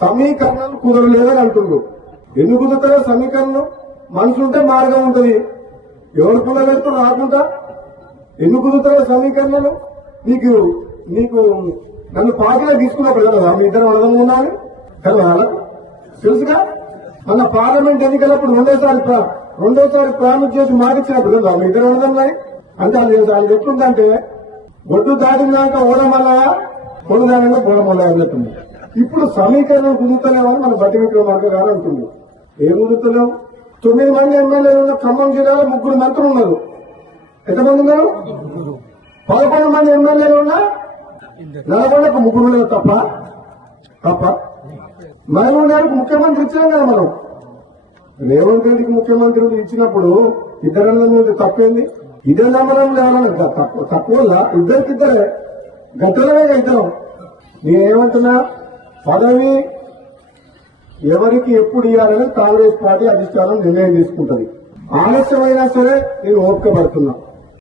సమీకరణాలు కుదరలేదని అంటుండ్రు. ఎందుకు కుదురుతారో సమీకరణం? మనసుంటే మార్గం ఉంటది. ఎవరు కుదరలేదు రాకుండా ఎందుకు కుదురుతారో సమీకరణలు? నీకు నీకు నన్ను పార్టీలో తీసుకున్నప్పుడు కదా మీ ఇద్దరు అర్థం ఉన్నాను కదా, తెలుసుగా. మన పార్లమెంట్ ఎన్నికలప్పుడు రెండోసారి ప్రామిస్ చేసి మాటిచ్చినప్పుడు కదా మీ ఇద్దరు అర్థం అంటే అది ఎట్లుందంటే ఒడ్డు దాటినాక ఓడమల్ల పొడు దానిలో బోడమల్ల అన్నట్టుంది. ఇప్పుడు సమీకరణం కుదురుతలేమని మన బట్టి విక్రమార్క గారు అంటుంది. ఏం కుదురుతలేవు? 9 మంది ఎమ్మెల్యేలు ఉన్న ఖమ్మం జిల్లాలో 3 మంత్రులు ఉన్నారు. ఎంతమంది ఉన్నారు? 11 మంది ఎమ్మెల్యేలు ఉన్నా నల్గొండకు 3 ఉన్నారు తప్ప మహబూబ్ గారికి ముఖ్యమంత్రి ఇచ్చినాం కదా మనం. రేవంత్ రెడ్డికి ముఖ్యమంత్రి ఇచ్చినప్పుడు ఇద్దరన్న మీద తప్పేంది? ఇదే నమ్మడం లేవాలన్నా తక్కువ ఇద్దరికిద్దరే గద్దలమే ఇద్దరం. నేనేమంటున్నా, పదవి ఎవరికి ఎప్పుడు ఇవ్వాలని కాంగ్రెస్ పార్టీ అధిష్టానం నిర్ణయం తీసుకుంటది. ఆలస్యమైనా సరే నేను ఓపిక పడుతున్నా.